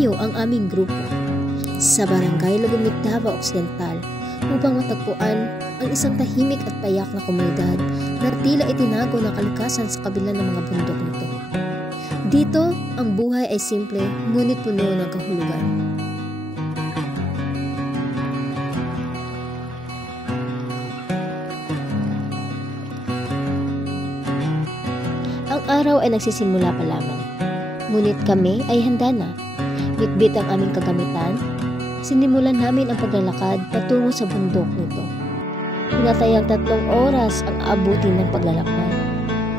Dumayo ang aming grupo sa Barangay Lagumit, Davao Occidental upang matagpuan ang isang tahimik at payak na komunidad na tila itinago ng kalikasan sa kabila ng mga bundok nito. Dito, ang buhay ay simple ngunit puno ng kahulugan. Ang araw ay nagsisimula pa lamang, ngunit kami ay handa na. Bitbit ang aming kagamitan, sinimulan namin ang paglalakad patungo sa bundok nito. Tinatayang 3 oras ang aabutin ng paglalakbay,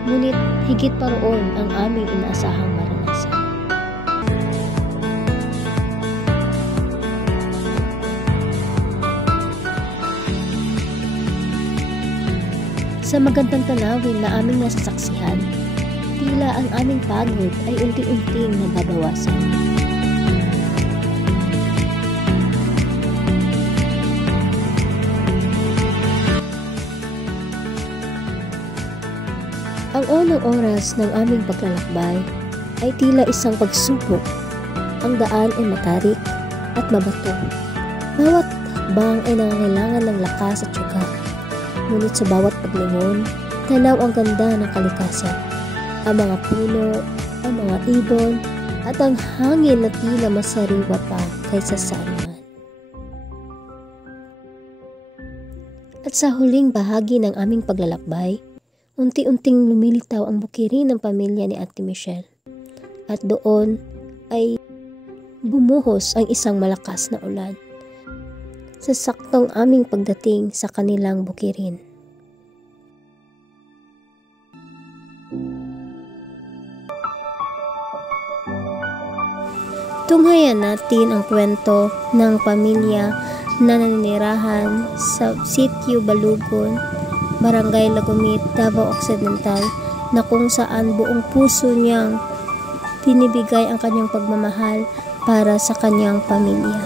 ngunit higit pa roon ang aming inaasahang maranasan. Sa magandang tanawin na aming nasasaksihan, tila ang aming pagod ay unti-unting nababawasan. Ang unang oras ng aming paglalakbay ay tila isang pagsubok. Ang daan ay matarik at mabato. Bawat hakbang ay nangangailangan ng lakas at tiyaga. Ngunit sa bawat paglingon, tanaw ang ganda ng kalikasan. Ang mga puno, ang mga ibon, at ang hangin na tila masariwa pa kaysa saan man. At sa huling bahagi ng aming paglalakbay, unti-unting lumilitaw ang bukirin ng pamilya ni Ate Michelle. At doon ay bumuhos ang isang malakas na ulan. Sa saktong aming pagdating sa kanilang bukirin. Tunghayan natin ang kwento ng pamilya na naninirahan sa Sitio Balugon, Barangay Lagumit, Davao Occidental, na kung saan buong puso niyang binibigay ang kanyang pagmamahal para sa kanyang pamilya.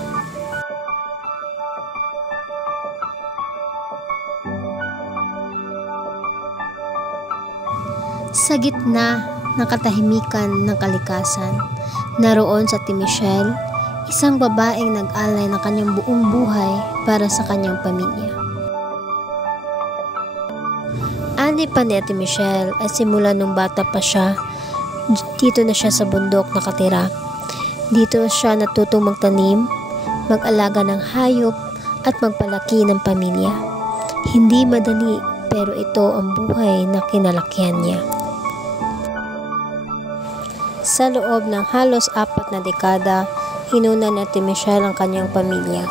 Sa gitna ng katahimikan ng kalikasan, naroon sa Ate Michelle, isang babaeng nag-alay ng kanyang buong buhay para sa kanyang pamilya. Ani pa ni Ate Michelle ay simula nung bata pa siya, dito na siya sa bundok nakatira. Dito siya natutong magtanim, mag-alaga ng hayop at magpalaki ng pamilya. Hindi madali, pero ito ang buhay na kinalakihan niya. Sa loob ng halos 4 na dekada, hinuna ni Ate Michelle ang kanyang pamilya.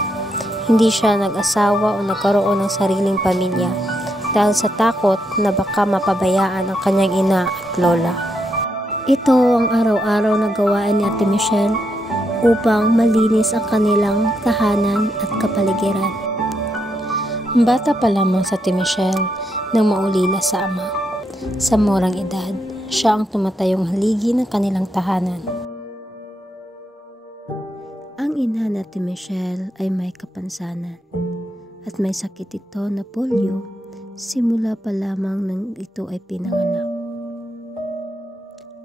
Hindi siya nag-asawa o nagkaroon ng sariling pamilya dahil sa takot na baka mapabayaan ang kanyang ina at lola. Ito ang araw-araw na gawain ni Ate Michelle upang malinis ang kanilang tahanan at kapaligiran. Bata pa lamang sa Ate Michelle nang maulila sa ama. Sa murang edad, siya ang tumatayong haligi ng kanilang tahanan. Ang ina ni Ate Michelle ay may kapansanan at may sakit ito na polio simula pa lamang nang ito ay pinanganak.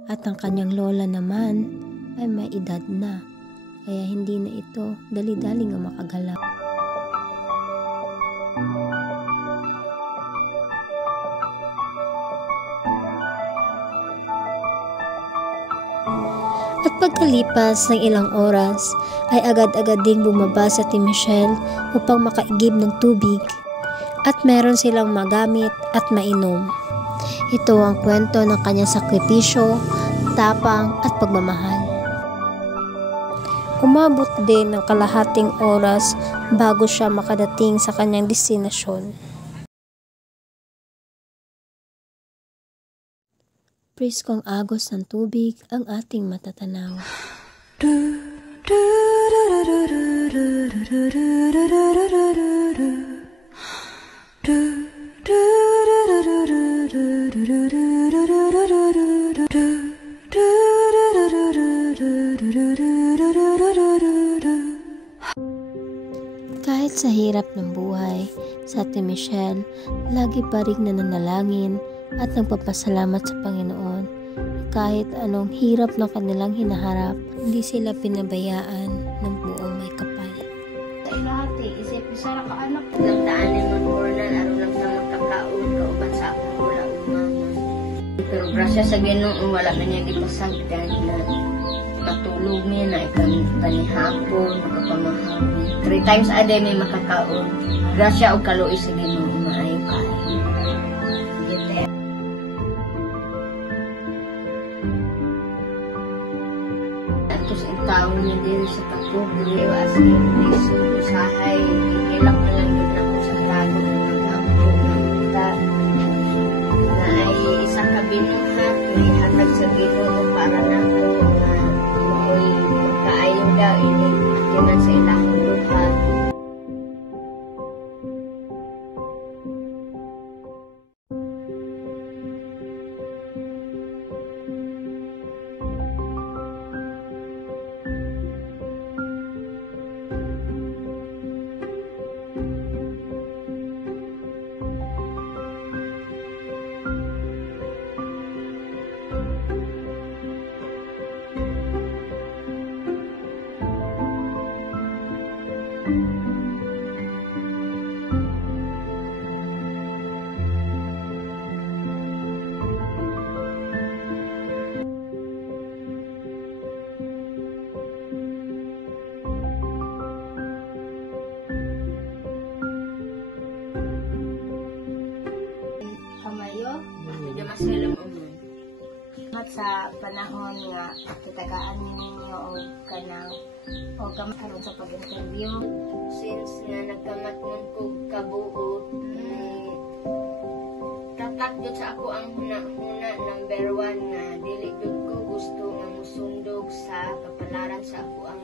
At ang kanyang lola naman ay may edad na, kaya hindi na ito dali-dali nga makagalaw. At pagkalipas ng ilang oras, ay agad-agad ding bumaba sa Ate Michelle upang makaigib ng tubig at meron silang magamit at mainom. Ito ang kwento ng kanyang sakripisyo, tapang at pagmamahal. Umabot din ng kalahating oras bago siya makadating sa kanyang destinasyon. Preskong agos ng tubig ang ating matatanaw. Kahit sa hirap ng buhay, sa Ate Michelle, lagi pa rin nananalangin at nagpapasalamat sa Panginoon. kahit anong hirap na kanilang hinaharap, hindi sila pinabayaan ng buong may kapal. Sa ilahati, isip isara ka anak. Nagdaanin mag-ornan, aron lang sa magkakaon, kauban sa akong wala umama. Pero grasya sa Ginoo, wala na niya ipasagdan na matulog niya na ikanihapon, makapamahawi. 3 times a day may makakaon. Grasya o kaluoy sa Ginoo, maayo kayo. Atos ang taon niya din sa kapobre, as in, usahay, hilak na lang yun ako sa tago ng ako ng kita. Na ay isang kabinuhat, may hatag sa Ginoo para na ako na ako'y magkaayo daw, atinan sa ilang luha. Kamayo, medyo masalam umon. At sa panahon nga, kitagaan ninyo o kanang o kamakaroon sa pag-interview. Since na nagkamatmon ko kabuo, tatakdot sa ako ang huna-huna number 1 na dili ko gusto nga musundog sa kapalaran sa ako ang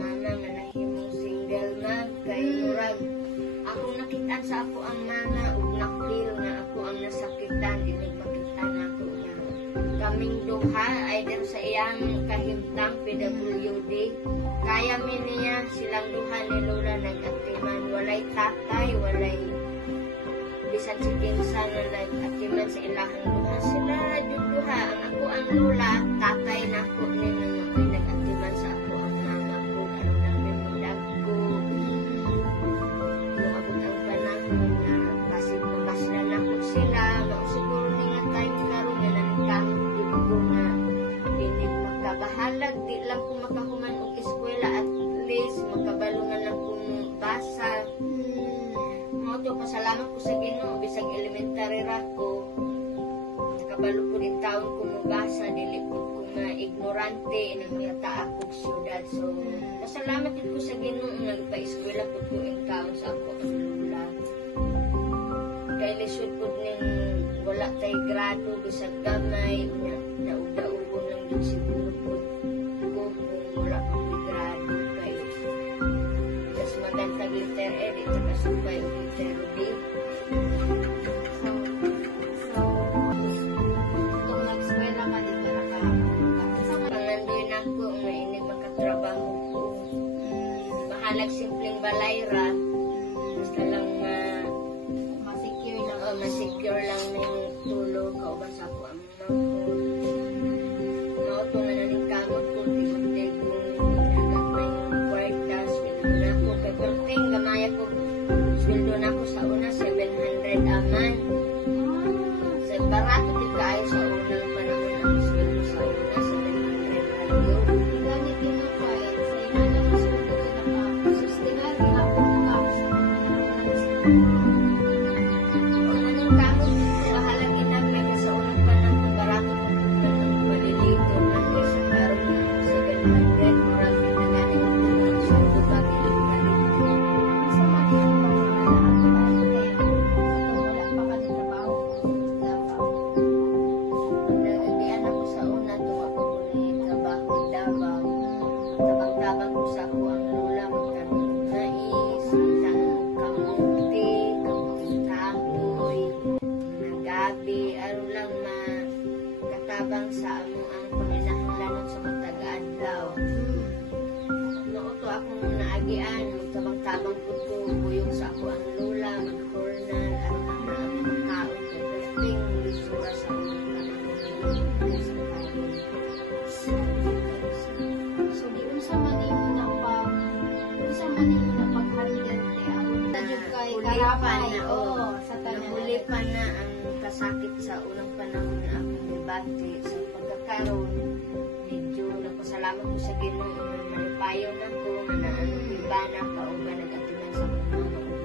mama nga nahimong single na kay murag ako nakitaan sa ako ang mama ug na-feel nga ako ang nasakitan inig makita na ako nga kaming duha either sa iyang kahimtang PWD kaya mi niya silang duha ni Lola nag-atiman walay tatay walay bisan si kinsa na nag-atiman sa ilahang duha sila duha ang ako ang Lola tatay na ako ni nang ako'y nag-atiman sa ako ang mama ko ano namin magdag ko umabot ang panahon na kasi pagkaslan ako sila siguro nga time karon nga nanikamot ko na hindi magkabahalag di lang ko makahuman og eskwela at least magkabalungan lang kung basa mo to pasalamat ko sa Ginoo bisag elementary ra ko nakabalo ko din taon ko mabasa dili ko ignorante nagkita ako syudad so pasalamat din ko sa Ginoo nagpa-eskwela ko tuing taon sa ako ang lula kay lisod ko ning wala tay grado bisag gamay nauda-ugon lang din siguro ko kung wala akong grado kay mas magandang letter E dito kasubay o letter D so kung nag-eskwela ka dito pangandoy na ko nga ini makatrabaho ko mahalag simpleng balayra basta lang ma-secure lang ng tulo kauban sa ako ang mga ko mauto na naning kamot ko tigod kung nagat may kwarta sweldo na ko kay perting gamaya ko sweldo na ko sa una 700 a month sa barato din kaayo sa unang panahon ang sweldo sa una 700 radio ganit yung kaya sa imana na sweldo na ka sustinar gihapon ka tabang-tabang ko sa ako ang Lola magkaroon mais, kamuti, kamoy, gabi, aron lang makatabang sa amo ang panginahanglanon sa matag-adlaw. Nauto akong naagian, magtabang-tabang ko ko, buyog sa ako ang Lola, mag-cornal, aron lang na ang taon, kay perting lisura sa mga panahon sa karon. sa unang panahon na akong gibati sa pagkakaroon, medyo nagpasalamat ko sa Ginoo na malipayon ako nga naano ibana ka o ba nagatiman sa mga magulang.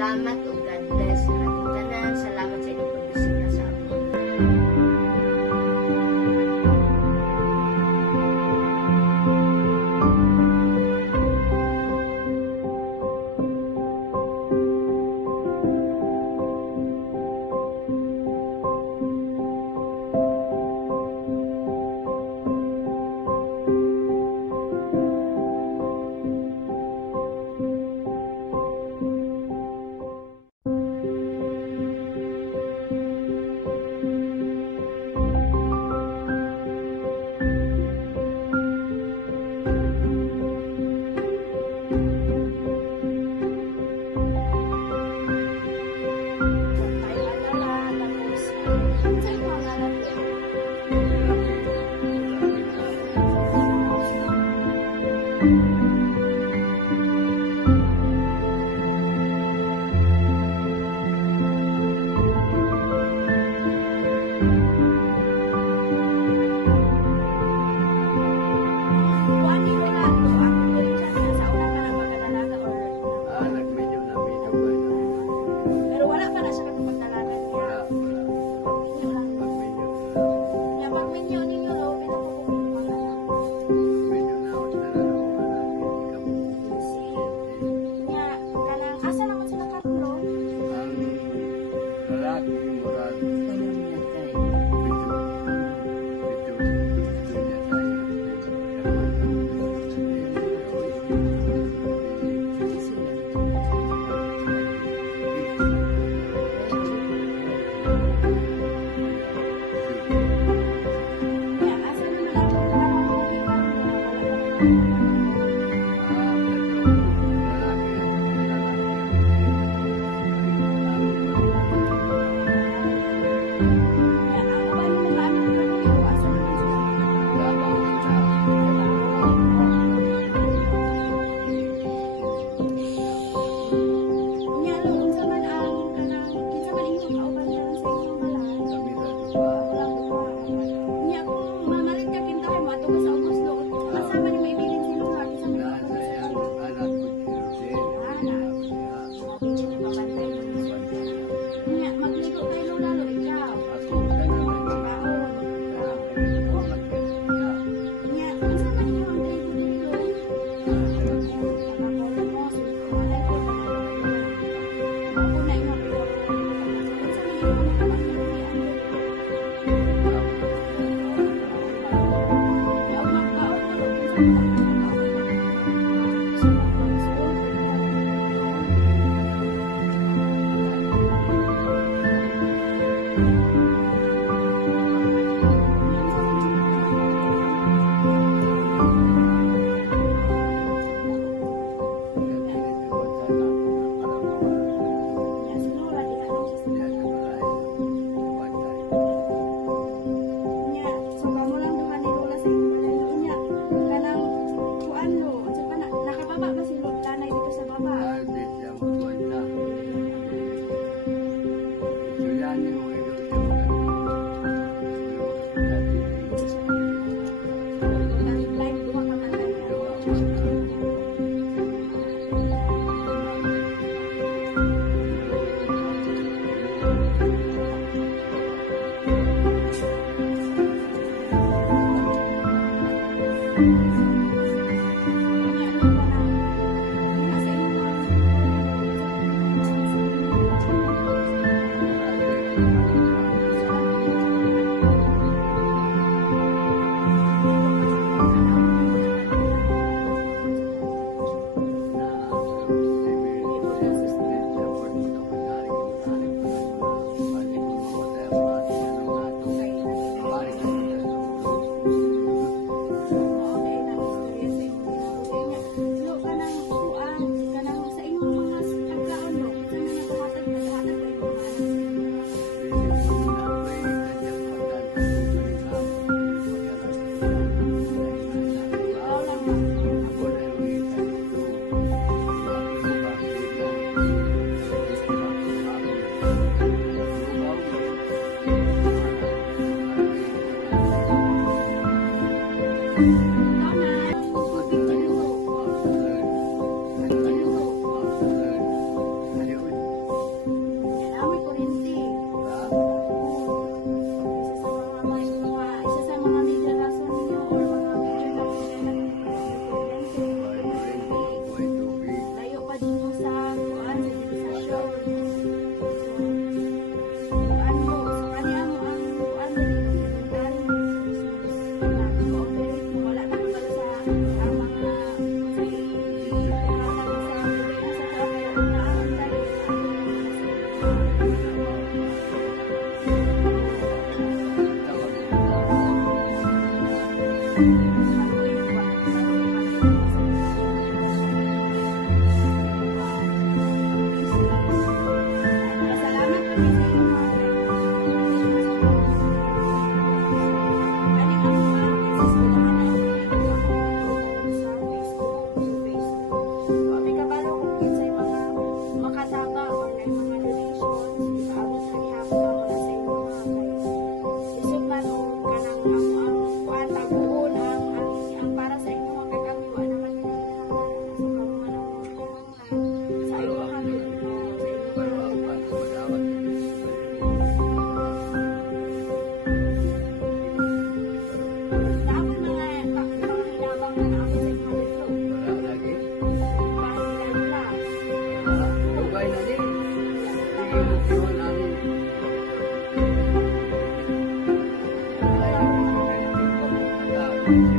Salamat o God bless sa ating tanan. Salamat sa inyong pagbisita sa ako. Thank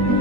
you.